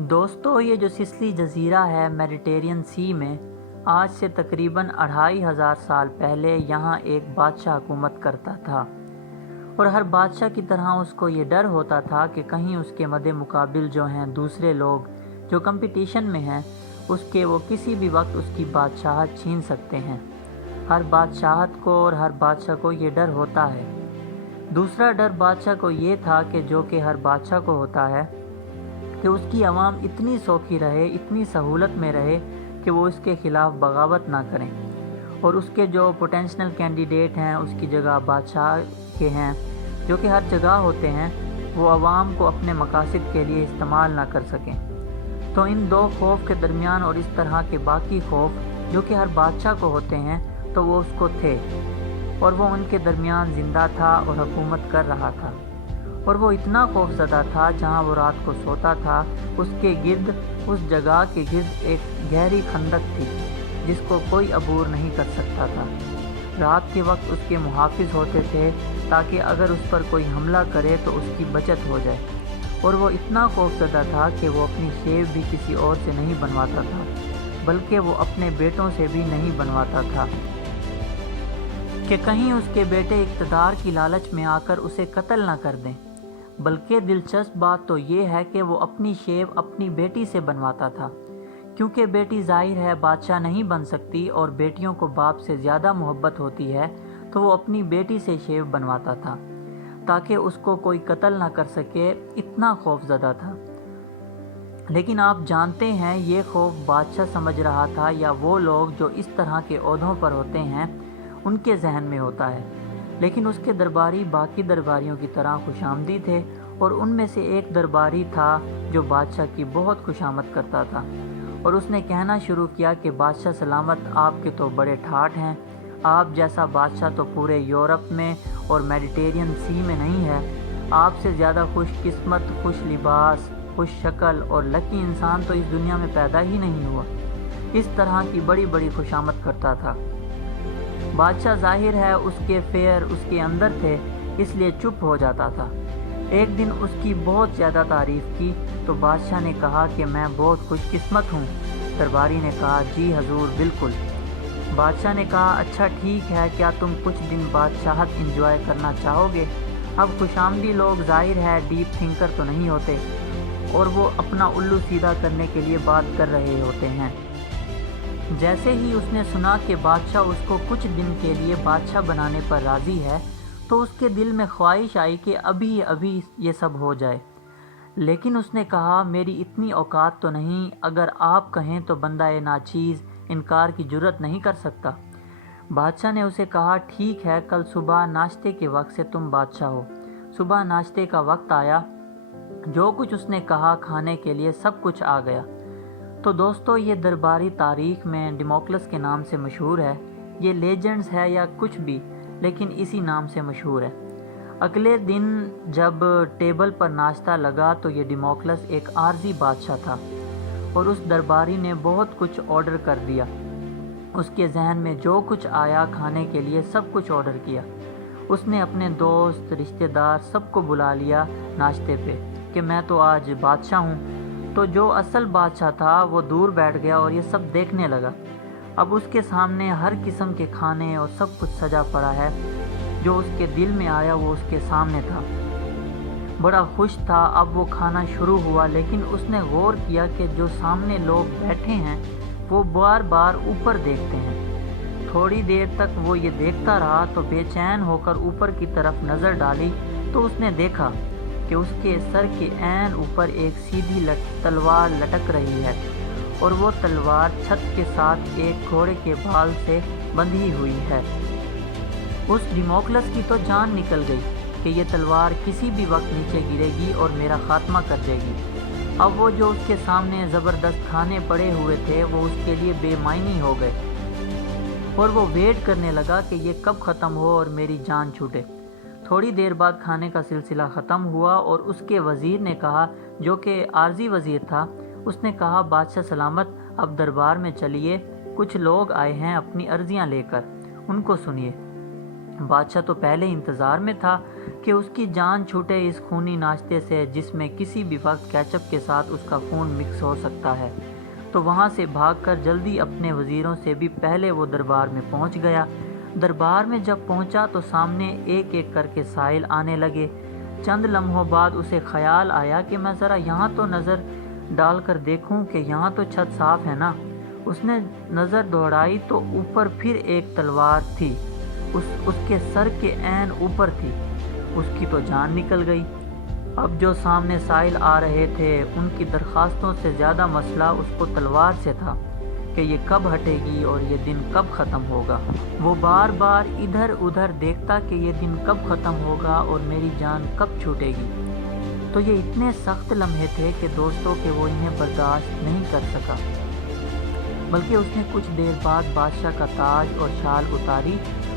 دوستو یہ جو سسلی جزیرہ ہے میڈیٹرینین سی میں، آج سے تقریباً 2500 سال پہلے یہاں ایک بادشاہ حکومت کرتا تھا، اور ہر بادشاہ کی طرح اس کو یہ ڈر ہوتا تھا کہ کہیں اس کے مد مقابل جو ہیں دوسرے لوگ جو کمپٹیشن میں ہیں اس کے وہ کسی بھی وقت اس کی بادشاہت چھین سکتے ہیں۔ ہر بادشاہت کو اور ہر بادشاہ کو یہ ڈر ہوتا ہے۔ دوسرا ڈر بادشاہ کو یہ تھا کہ جو کہ ہر بادشاہ کو ہوتا ہے کہ اس کی عوام اتنی سوکھی رہے، اتنی سہولت میں رہے کہ وہ اس کے خلاف بغاوت نہ کریں، اور اس کے جو پوٹینشنل کینڈیڈیٹ ہیں اس کی جگہ بادشاہ کے ہیں جو کہ ہر جگہ ہوتے ہیں، وہ عوام کو اپنے مقاصد کے لیے استعمال نہ کر سکیں۔ تو ان دو خوف کے درمیان اور اس طرح کے باقی خوف جو کہ ہر بادشاہ کو ہوتے ہیں تو وہ اس کو تھے، اور وہ ان کے درمیان زندہ تھا اور حکومت کر رہا تھا، اور وہ اتنا خوف زدہ تھا جہاں وہ رات کو سوتا تھا اس کے گرد، اس جگہ کے گرد ایک گہری خندق تھی جس کو کوئی عبور نہیں کر سکتا تھا۔ رات کے وقت اس کے محافظ ہوتے تھے تاکہ اگر اس پر کوئی حملہ کرے تو اس کی بچت ہو جائے، اور وہ اتنا خوف زدہ تھا کہ وہ اپنی شیو بھی کسی اور سے نہیں بنواتا تھا، بلکہ وہ اپنے بیٹوں سے بھی نہیں بنواتا تھا کہ کہیں اس کے بیٹے اقتدار کی لالچ میں آ کر اسے قتل نہ کر دیں۔ بلکہ دلچسپ بات تو یہ ہے کہ وہ اپنی شیو اپنی بیٹی سے بنواتا تھا، کیونکہ بیٹی ظاہر ہے بادشاہ نہیں بن سکتی اور بیٹیوں کو باپ سے زیادہ محبت ہوتی ہے، تو وہ اپنی بیٹی سے شیو بنواتا تھا تاکہ اس کو کوئی قتل نہ کر سکے، اتنا خوف زدہ تھا۔ لیکن آپ جانتے ہیں یہ خوف بادشاہ سمجھ رہا تھا یا وہ لوگ جو اس طرح کے عہدوں پر ہوتے ہیں ان کے ذہن میں ہوتا ہے؟ لیکن اس کے درباری باقی درباریوں کی طرح خوش آمدی تھے، اور ان میں سے ایک درباری تھا جو بادشاہ کی بہت خوشامد کرتا تھا، اور اس نے کہنا شروع کیا کہ بادشاہ سلامت، آپ کے تو بڑے ٹھاٹھ ہیں، آپ جیسا بادشاہ تو پورے یورپ میں اور میڈیٹرینین سی میں نہیں ہے، آپ سے زیادہ خوش قسمت، خوش لباس، خوش شکل اور لکی انسان تو اس دنیا میں پیدا ہی نہیں ہوا۔ اس طرح کی بڑی بڑی خوشامد کرتا تھا۔ بادشاہ ظاہر ہے اس کے فیر اس کے اندر تھے، اس لیے چپ ہو جاتا تھا۔ ایک دن اس کی بہت زیادہ تعریف کی تو بادشاہ نے کہا کہ میں بہت خوش قسمت ہوں۔ درباری نے کہا جی حضور بالکل۔ بادشاہ نے کہا اچھا ٹھیک ہے، کیا تم کچھ دن بادشاہت انجوائے کرنا چاہو گے؟ اب خوش آمدی لوگ ظاہر ہے ڈیپ تھنکر تو نہیں ہوتے، اور وہ اپنا الو سیدھا کرنے کے لیے بات کر رہے ہوتے ہیں۔ جیسے ہی اس نے سنا کہ بادشاہ اس کو کچھ دن کے لیے بادشاہ بنانے پر راضی ہے تو اس کے دل میں خواہش آئی کہ ابھی ابھی یہ سب ہو جائے، لیکن اس نے کہا میری اتنی اوقات تو نہیں، اگر آپ کہیں تو بندہ ناچیز انکار کی جرت نہیں کر سکتا۔ بادشاہ نے اسے کہا ٹھیک ہے، کل صبح ناشتے کے وقت سے تم بادشاہ ہو۔ صبح ناشتے کا وقت آیا، جو کچھ اس نے کہا کھانے کے لیے سب کچھ آ گیا۔ تو دوستو یہ درباری تاریخ میں ڈیموکلس کے نام سے مشہور ہے، یہ لیجنڈز ہے یا کچھ بھی، لیکن اسی نام سے مشہور ہے۔ اگلے دن جب ٹیبل پر ناشتہ لگا تو یہ ڈیموکلس ایک عارضی بادشاہ تھا، اور اس درباری نے بہت کچھ آرڈر کر دیا۔ اس کے ذہن میں جو کچھ آیا کھانے کے لیے سب کچھ آرڈر کیا۔ اس نے اپنے دوست، رشتہ دار سب کو بلا لیا ناشتے پہ کہ میں تو آج بادشاہ ہوں۔ تو جو اصل بادشاہ تھا وہ دور بیٹھ گیا اور یہ سب دیکھنے لگا۔ اب اس کے سامنے ہر قسم کے کھانے اور سب کچھ سجا پڑا ہے، جو اس کے دل میں آیا وہ اس کے سامنے تھا۔ بڑا خوش تھا۔ اب وہ کھانا شروع ہوا، لیکن اس نے غور کیا کہ جو سامنے لوگ بیٹھے ہیں وہ بار بار اوپر دیکھتے ہیں۔ تھوڑی دیر تک وہ یہ دیکھتا رہا تو بے چین ہو کر اوپر کی طرف نظر ڈالی تو اس نے دیکھا کہ اس کے سر کے عین اوپر ایک سیدھی تلوار لٹک رہی ہے، اور وہ تلوار چھت کے ساتھ ایک گھوڑے کے بال سے بندھی ہوئی ہے۔ اس ڈیموکلس کی تو جان نکل گئی کہ یہ تلوار کسی بھی وقت نیچے گرے گی اور میرا خاتمہ کر دے گی۔ اب وہ جو اس کے سامنے زبردست کھانے پڑے ہوئے تھے وہ اس کے لیے بے معنی ہو گئے، اور وہ ویٹ کرنے لگا کہ یہ کب ختم ہو اور میری جان چھوٹے۔ تھوڑی دیر بعد کھانے کا سلسلہ ختم ہوا اور اس کے وزیر نے کہا، جو کہ عارضی وزیر تھا، اس نے کہا بادشاہ سلامت اب دربار میں چلیے، کچھ لوگ آئے ہیں اپنی عرضیاں لے کر، ان کو سنیے۔ بادشاہ تو پہلے انتظار میں تھا کہ اس کی جان چھوٹے اس خونی ناشتے سے جس میں کسی بھی وقت کیچپ کے ساتھ اس کا خون مکس ہو سکتا ہے، تو وہاں سے بھاگ کر جلدی اپنے وزیروں سے بھی پہلے وہ دربار میں پہنچ گیا۔ دربار میں جب پہنچا تو سامنے ایک ایک کر کے سائل آنے لگے۔ چند لمحوں بعد اسے خیال آیا کہ میں ذرا یہاں تو نظر ڈال کر دیکھوں کہ یہاں تو چھت صاف ہے نا۔ اس نے نظر دوڑائی تو اوپر پھر ایک تلوار تھی، اس کے سر کے عین اوپر تھی۔ اس کی تو جان نکل گئی۔ اب جو سامنے سائل آ رہے تھے ان کی درخواستوں سے زیادہ مسئلہ اس کو تلوار سے تھا کہ یہ کب ہٹے گی اور یہ دن کب ختم ہوگا۔ وہ بار بار ادھر ادھر دیکھتا کہ یہ دن کب ختم ہوگا اور میری جان کب چھوٹے گی۔ تو یہ اتنے سخت لمحے تھے کہ دوستوں کہ وہ انہیں برداشت نہیں کر سکا، بلکہ اس نے کچھ دیر بعد بادشاہ کا تاج اور شال اتاری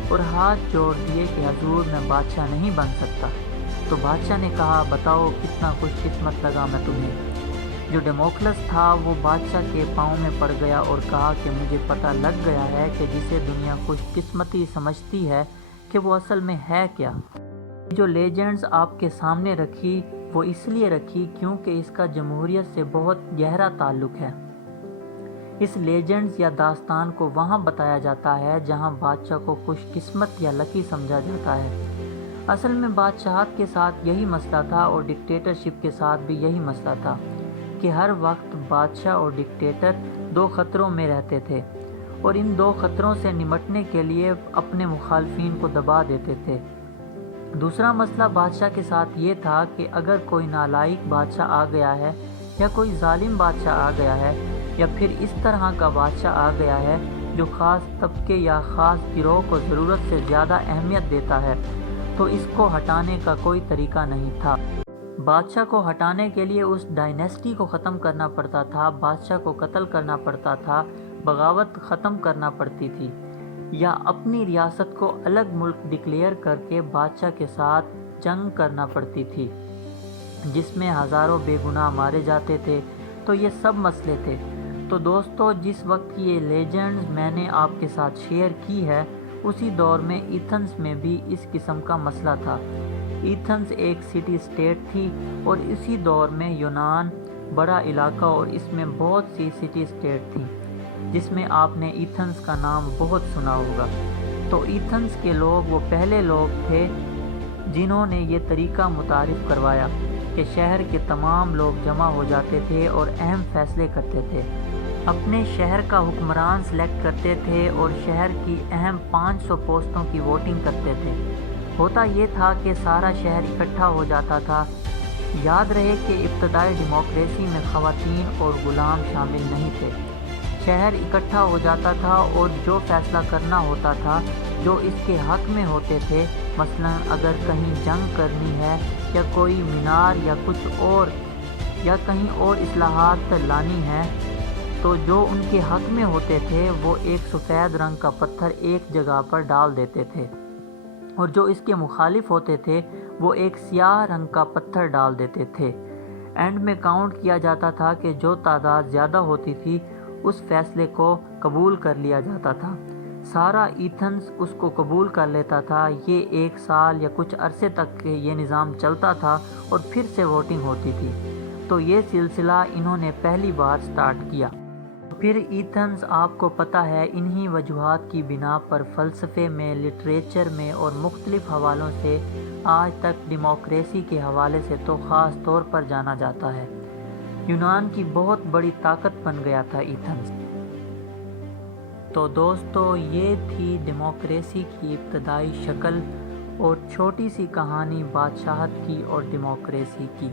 اور ہاتھ جوڑ دیے کہ حضور میں بادشاہ نہیں بن سکتا۔ تو بادشاہ نے کہا، بتاؤ کتنا خوش قسمت لگا میں تمہیں۔ جو ڈیموکلس تھا وہ بادشاہ کے پاؤں میں پڑ گیا اور کہا کہ مجھے پتہ لگ گیا ہے کہ جسے دنیا خوش قسمتی سمجھتی ہے کہ وہ اصل میں ہے کیا۔ جو لیجنڈز آپ کے سامنے رکھی وہ اس لیے رکھی کیونکہ اس کا جمہوریت سے بہت گہرا تعلق ہے۔ اس لیجنڈز یا داستان کو وہاں بتایا جاتا ہے جہاں بادشاہ کو خوش قسمت یا لکی سمجھا جاتا ہے۔ اصل میں بادشاہت کے ساتھ یہی مسئلہ تھا اور ڈکٹیٹرشپ کے ساتھ بھی یہی مسئلہ تھا کہ ہر وقت بادشاہ اور ڈکٹیٹر دو خطروں میں رہتے تھے اور ان دو خطروں سے نمٹنے کے لیے اپنے مخالفین کو دبا دیتے تھے۔ دوسرا مسئلہ بادشاہ کے ساتھ یہ تھا کہ اگر کوئی نالائق بادشاہ آ گیا ہے یا کوئی ظالم بادشاہ آ گیا ہے یا پھر اس طرح کا بادشاہ آ گیا ہے جو خاص طبقے یا خاص گروہ کو ضرورت سے زیادہ اہمیت دیتا ہے، تو اس کو ہٹانے کا کوئی طریقہ نہیں تھا۔ بادشاہ کو ہٹانے کے لیے اس ڈائنیسٹی کو ختم کرنا پڑتا تھا، بادشاہ کو قتل کرنا پڑتا تھا، بغاوت ختم کرنا پڑتی تھی، یا اپنی ریاست کو الگ ملک ڈکلیئر کر کے بادشاہ کے ساتھ جنگ کرنا پڑتی تھی جس میں ہزاروں بے گناہ مارے جاتے تھے۔ تو یہ سب مسئلے تھے۔ تو دوستو، جس وقت کی یہ لیجنڈز میں نے آپ کے ساتھ شیئر کی ہے اسی دور میں ایتھنز میں بھی اس قسم کا مسئلہ تھا۔ ایتھنز ایک سٹی اسٹیٹ تھی اور اسی دور میں یونان بڑا علاقہ اور اس میں بہت سی سٹی اسٹیٹ تھیں جس میں آپ نے ایتھنز کا نام بہت سنا ہوگا۔ تو ایتھنز کے لوگ وہ پہلے لوگ تھے جنہوں نے یہ طریقہ متعارف کروایا کہ شہر کے تمام لوگ جمع ہو جاتے تھے اور اہم فیصلے کرتے تھے، اپنے شہر کا حکمران سلیکٹ کرتے تھے اور شہر کی اہم 500 پوسٹوں کی ووٹنگ کرتے تھے۔ ہوتا یہ تھا کہ سارا شہر اکٹھا ہو جاتا تھا۔ یاد رہے کہ ابتدائی ڈیموکریسی میں خواتین اور غلام شامل نہیں تھے۔ شہر اکٹھا ہو جاتا تھا اور جو فیصلہ کرنا ہوتا تھا جو اس کے حق میں ہوتے تھے، مثلا اگر کہیں جنگ کرنی ہے یا کوئی مینار یا کچھ اور یا کہیں اور اصلاحات لانی ہے، تو جو ان کے حق میں ہوتے تھے وہ ایک سفید رنگ کا پتھر ایک جگہ پر ڈال دیتے تھے، اور جو اس کے مخالف ہوتے تھے وہ ایک سیاہ رنگ کا پتھر ڈال دیتے تھے۔ اینڈ میں کاؤنٹ کیا جاتا تھا کہ جو تعداد زیادہ ہوتی تھی اس فیصلے کو قبول کر لیا جاتا تھا۔ سارا ایتھنز اس کو قبول کر لیتا تھا۔ یہ 1 سال یا کچھ عرصے تک یہ نظام چلتا تھا اور پھر سے ووٹنگ ہوتی تھی۔ تو یہ سلسلہ انہوں نے پہلی بار سٹارٹ کیا۔ پھر ایتھنز آپ کو پتہ ہے انہی وجوہات کی بنا پر فلسفے میں، لٹریچر میں اور مختلف حوالوں سے آج تک ڈیموکریسی کے حوالے سے تو خاص طور پر جانا جاتا ہے۔ یونان کی بہت بڑی طاقت بن گیا تھا ایتھنز۔ تو دوستو، یہ تھی ڈیموکریسی کی ابتدائی شکل اور چھوٹی سی کہانی بادشاہت کی اور ڈیموکریسی کی۔